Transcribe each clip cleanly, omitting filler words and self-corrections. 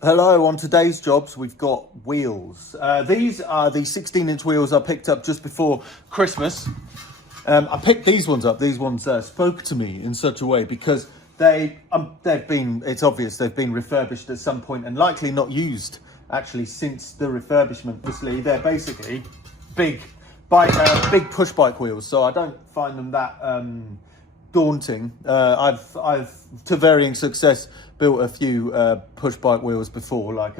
Hello, on today's jobs we've got wheels. These are the 16-inch wheels I picked up just before Christmas. I picked these ones up. These ones spoke to me in such a way because it's obvious they've been refurbished at some point and likely not used actually since the refurbishment. Obviously, they're basically big push bike wheels, so I don't find them that daunting. I've to varying success built a few push bike wheels before, like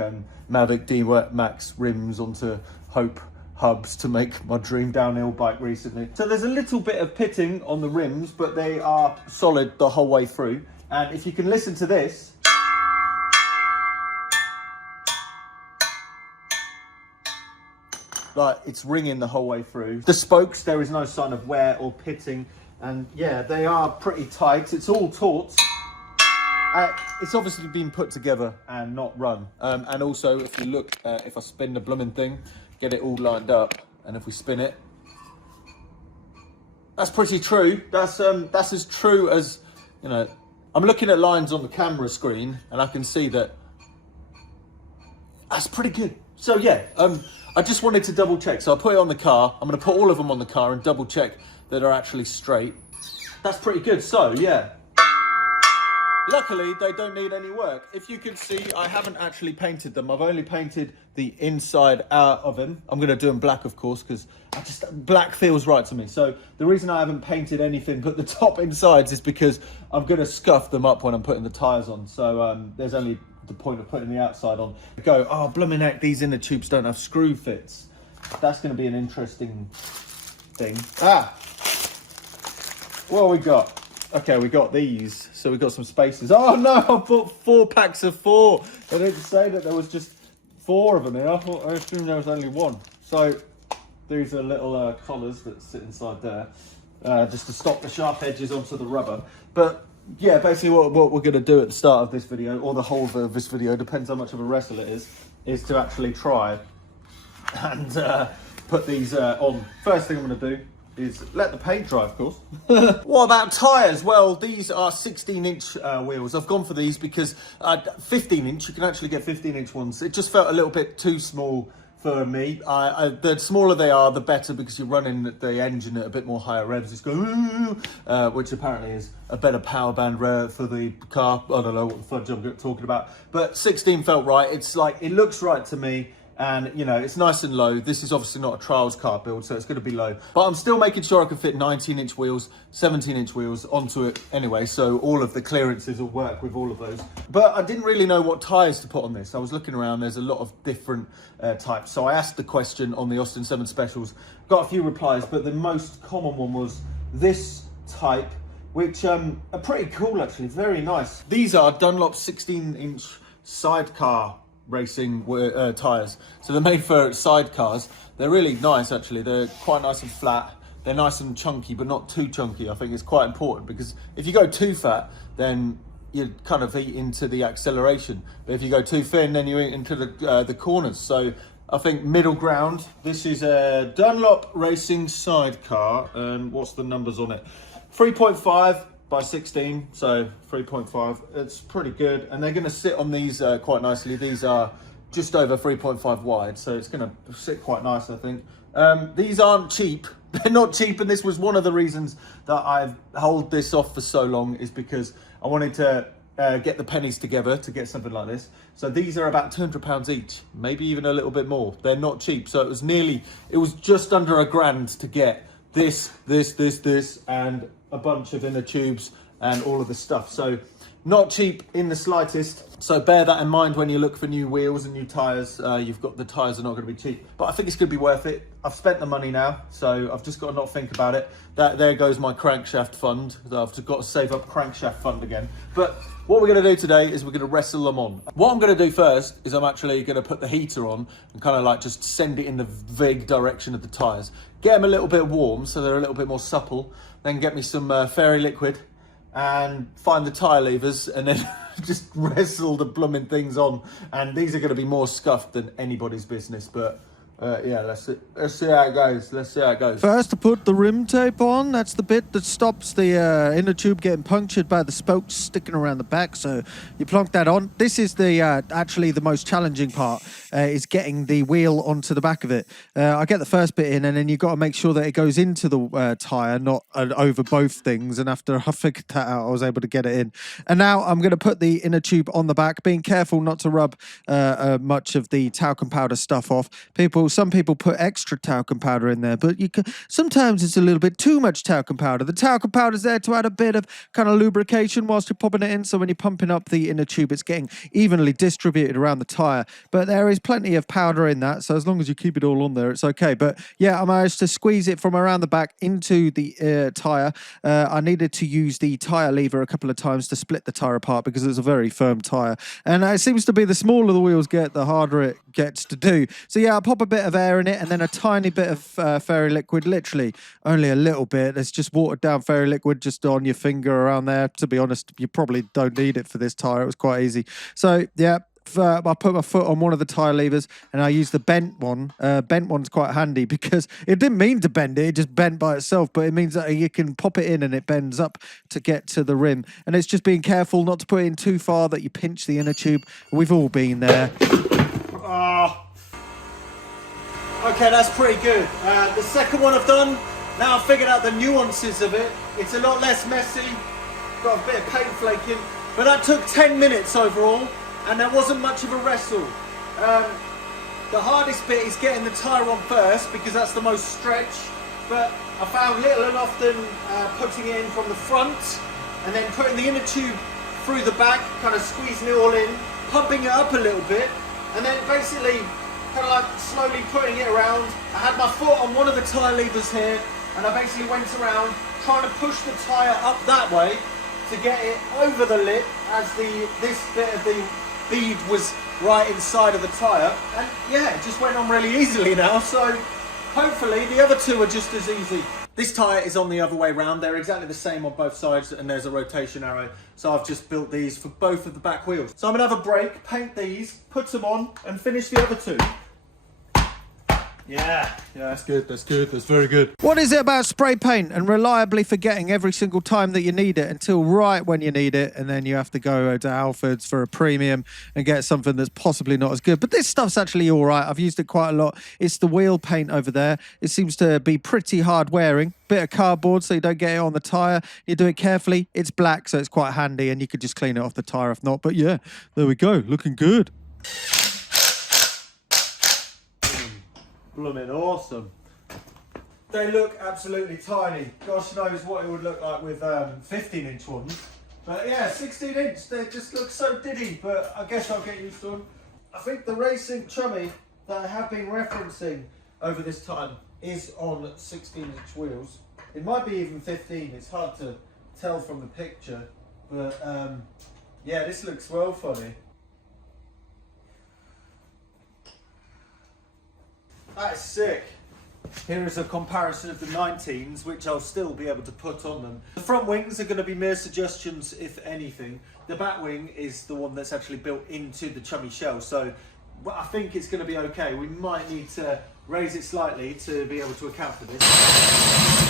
Mavic D Max rims onto Hope hubs to make my dream downhill bike recently. So there's a little bit of pitting on the rims, but they are solid the whole way through. And if you can listen to this, like it's ringing the whole way through. The spokes, there is no sign of wear or pitting. And yeah, they are pretty tight. It's all taut. It's obviously been put together and not run. And also, if you look, if I spin the blooming thing, get it all lined up, and if we spin it, that's pretty true. That's as true as, you know, I'm looking at lines on the camera screen, and I can see that that's pretty good. So yeah, I just wanted to double check. So I put it on the car. I'm going to put all of them on the car and double check that are actually straight. That's pretty good. So yeah, luckily they don't need any work. If you can see, I haven't actually painted them. I've only painted the inside out of them. I'm going to do them black, of course, because black feels right to me. So the reason I haven't painted anything but the top insides is because I'm going to scuff them up when I'm putting the tyres on. So there's only the point of putting the outside on. Go, oh, blooming heck, these inner tubes don't have screw fits. That's going to be an interesting thing. What we got? Okay, we got these. So we got some spacers. Oh no, I bought 4 packs of 4. They didn't say that there was just 4 of them here. I assumed there was only 1. So these are little collars that sit inside there, just to stop the sharp edges onto the rubber. But yeah, basically what we're going to do at the start of this video, or the whole of this video, depends how much of a wrestle it is to actually try and put these on. First thing I'm going to do is let the paint dry, of course. What about tyres? Well, these are 16-inch wheels. I've gone for these because 15-inch, you can actually get 15-inch ones. It just felt a little bit too small for me. The smaller they are, the better, because you're running the engine at a bit more higher revs. It's going, which apparently is a better power band rev for the car. I don't know what the fudge I'm talking about, but 16 felt right. It's like, it looks right to me. And, you know, it's nice and low. This is obviously not a trials car build, so it's going to be low. But I'm still making sure I can fit 19-inch wheels, 17-inch wheels onto it anyway, so all of the clearances will work with all of those. But I didn't really know what tyres to put on this. I was looking around, there's a lot of different types. So I asked the question on the Austin 7 specials, got a few replies, but the most common one was this type, which are pretty cool actually, very nice. These are Dunlop 16-inch sidecar racing tyres. So they're made for sidecars. They're really nice actually. They're quite nice and flat. They're nice and chunky, but not too chunky. I think it's quite important, because if you go too fat, then you kind of eat into the acceleration. But if you go too thin, then you eat into the corners. So I think middle ground. This is a Dunlop Racing sidecar, and what's the numbers on it? 3.5 by 16, so 3.5. It's pretty good, and they're going to sit on these quite nicely. These are just over 3.5 wide, so it's going to sit quite nice, I think. These aren't cheap. They're not cheap, and this was one of the reasons that I've held this off for so long, is because I wanted to get the pennies together to get something like this. So these are about £200 each, maybe even a little bit more. They're not cheap, so it was just under £1,000 to get this, and a bunch of inner tubes and all of the stuff. So not cheap in the slightest. So bear that in mind when you look for new wheels and new tyres. You've got, the tyres are not going to be cheap, but I think it's going to be worth it. I've spent the money now, so I've just got to not think about it. There goes my crankshaft fund. I've just got to save up crankshaft fund again. But what we're going to do today is we're going to wrestle them on. What I'm going to do first is I'm actually going to put the heater on and kind of like just send it in the vague direction of the tyres. Get them a little bit warm so they're a little bit more supple. Then get me some fairy liquid and find the tyre levers, and then just wrestle the blooming things on. And these are going to be more scuffed than anybody's business, but Yeah, let's see how it goes. Let's see how it goes. First, to put the rim tape on. That's the bit that stops the inner tube getting punctured by the spokes sticking around the back. So you plonk that on. This is the actually the most challenging part, is getting the wheel onto the back of it. I get the first bit in, and then you've got to make sure that it goes into the tyre, not over both things. And after I figured that out, I was able to get it in. And now I'm going to put the inner tube on the back, being careful not to rub much of the talcum powder stuff off. Some people put extra talcum powder in there, but sometimes it's a little bit too much talcum powder. The talcum powder is there to add a bit of kind of lubrication whilst you're popping it in, so when you're pumping up the inner tube, it's getting evenly distributed around the tyre. But there is plenty of powder in that, so as long as you keep it all on there, it's okay. But yeah, I managed to squeeze it from around the back into the tyre. I needed to use the tyre lever a couple of times to split the tyre apart because it's a very firm tyre. And it seems to be the smaller the wheels get, the harder it gets to do. So yeah, I'll pop a bit of air in it and then a tiny bit of fairy liquid, literally only a little bit. It's just watered down fairy liquid just on your finger around there. To be honest, you probably don't need it for this tyre. It was quite easy. So yeah, I put my foot on one of the tyre levers and I used the bent one. Bent one's quite handy because it didn't mean to bend it. It just bent by itself, but it means that you can pop it in and it bends up to get to the rim. And it's just being careful not to put it in too far that you pinch the inner tube. We've all been there. Okay, that's pretty good. The second one I've done, now I've figured out the nuances of it. It's a lot less messy, got a bit of paint flaking, but that took 10 minutes overall, and there wasn't much of a wrestle. The hardest bit is getting the tyre on first, because that's the most stretch, but I found little and often putting it in from the front, and then putting the inner tube through the back, kind of squeezing it all in, pumping it up a little bit, and then basically kind of like slowly putting it around. I had my foot on one of the tyre levers here, and I basically went around trying to push the tyre up that way to get it over the lip as this bit of the bead was right inside of the tyre. And yeah, it just went on really easily now, so hopefully the other two are just as easy. This tyre is on the other way round. They're exactly the same on both sides, and there's a rotation arrow. So I've just built these for both of the back wheels. So I'm gonna have a break, paint these, put them on, and finish the other two. Yeah, that's good, that's very good. What is it about spray paint and reliably forgetting every single time that you need it until right when you need it, and then you have to go to Alfred's for a premium and get something that's possibly not as good? But this stuff's actually all right. I've used it quite a lot. It's the wheel paint over there. It seems to be pretty hard wearing. Bit of cardboard so you don't get it on the tyre. You do it carefully. It's black, so it's quite handy, and you could just clean it off the tyre if not. But yeah, there we go, looking good. Blooming awesome. They look absolutely tiny. Gosh knows what it would look like with 15-inch ones. But yeah, 16-inch, they just look so diddy, but I guess I'll get used to them. I think the racing chummy that I have been referencing over this time is on 16-inch wheels. It might be even 15, it's hard to tell from the picture. But yeah, this looks well funny. That is sick. Here is a comparison of the 19s, which I'll still be able to put on them. The front wings are going to be mere suggestions, if anything. The back wing is the one that's actually built into the chummy shell, so I think it's going to be okay. We might need to raise it slightly to be able to account for this.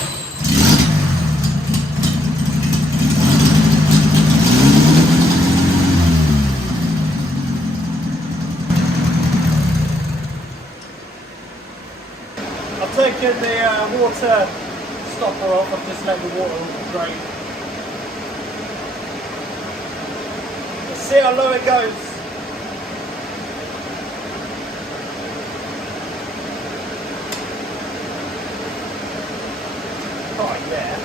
Taken the water stopper off. I've just let the water drain. Let's see how low it goes. Oh yeah.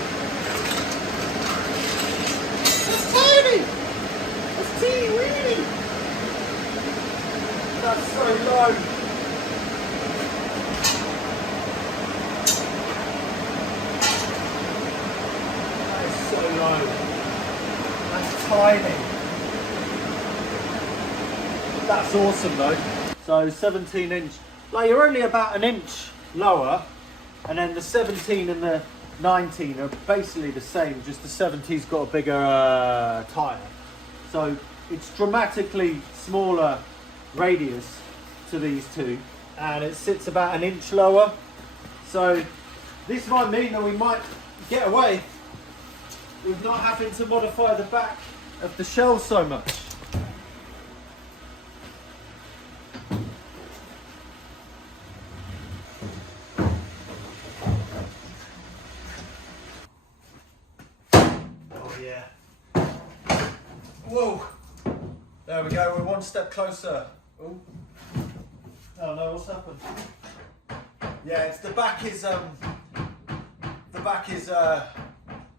That's tiny! That's teeny weeny! That's so low. That's tiny. That's awesome though. So 17-inch. Like, you're only about an inch lower, and then the 17 and the 19 are basically the same, just the 70's got a bigger tyre. So it's dramatically smaller radius to these two. and it sits about 1 inch lower. So this might mean that we might get away with not having to modify the back of the shell so much. Oh yeah. Whoa. There we go, we're one step closer. Ooh. Oh no, what's happened? Yeah, it's the back is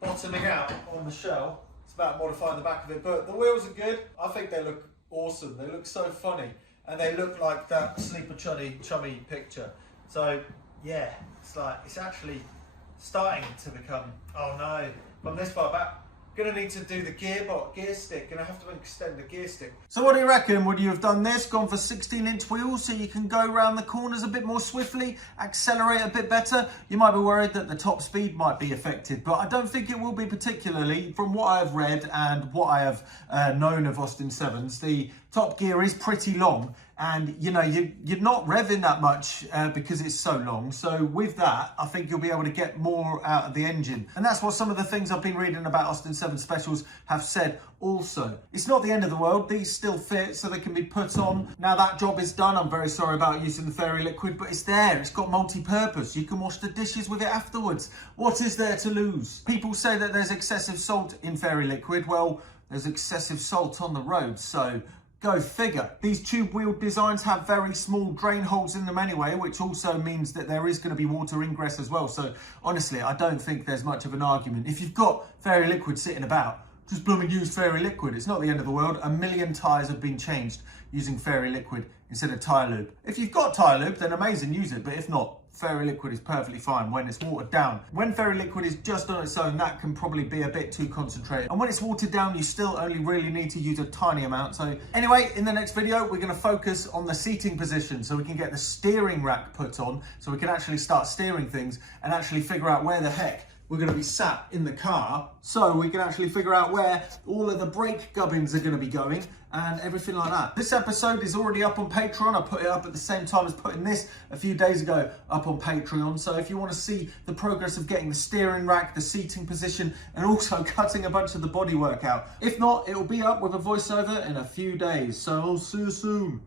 bottoming out on the shell. It's about modifying the back of it, but the wheels are good. I think they look awesome. They look so funny, and they look like that Sleeper Chummy picture. So yeah, it's actually starting to become. Oh no, from this far back. Gonna need to do the gear stick. Gonna have to extend the gear stick. So what do you reckon? Would you have done this? Gone for 16-inch wheels so you can go around the corners a bit more swiftly, accelerate a bit better? You might be worried that the top speed might be affected, but I don't think it will be particularly. From what I've read and what I have known of Austin 7s, the top gear is pretty long. And you know, you're not revving that much because it's so long. So with that, I think you'll be able to get more out of the engine. And that's what some of the things I've been reading about Austin 7 specials have said also. It's not the end of the world. These still fit, so they can be put on. Now that job is done. I'm very sorry about using the fairy liquid, but it's there. It's got multi-purpose. You can wash the dishes with it afterwards. What is there to lose? People say that there's excessive salt in fairy liquid. Well, there's excessive salt on the road, so go figure. These tube wheel designs have very small drain holes in them anyway, which also means that there is going to be water ingress as well. So honestly, I don't think there's much of an argument. If you've got fairy liquid sitting about, just blooming use fairy liquid. It's not the end of the world. 1 million tyres have been changed using fairy liquid instead of tyre lube. If you've got tyre lube, then amazing, use it. But if not, fairy liquid is perfectly fine when it's watered down. When fairy liquid is just on its own, that can probably be a bit too concentrated. And when it's watered down, you still only really need to use a tiny amount. So anyway, in the next video, we're gonna focus on the seating position so we can get the steering rack put on, so we can actually start steering things and actually figure out where the heck we're going to be sat in the car, so we can actually figure out where all of the brake gubbins are going to be going and everything like that. This episode is already up on Patreon. I put it up at the same time as putting this a few days ago up on Patreon. So if you want to see the progress of getting the steering rack, the seating position, and also cutting a bunch of the bodywork out. If not, it will be up with a voiceover in a few days. So I'll see you soon.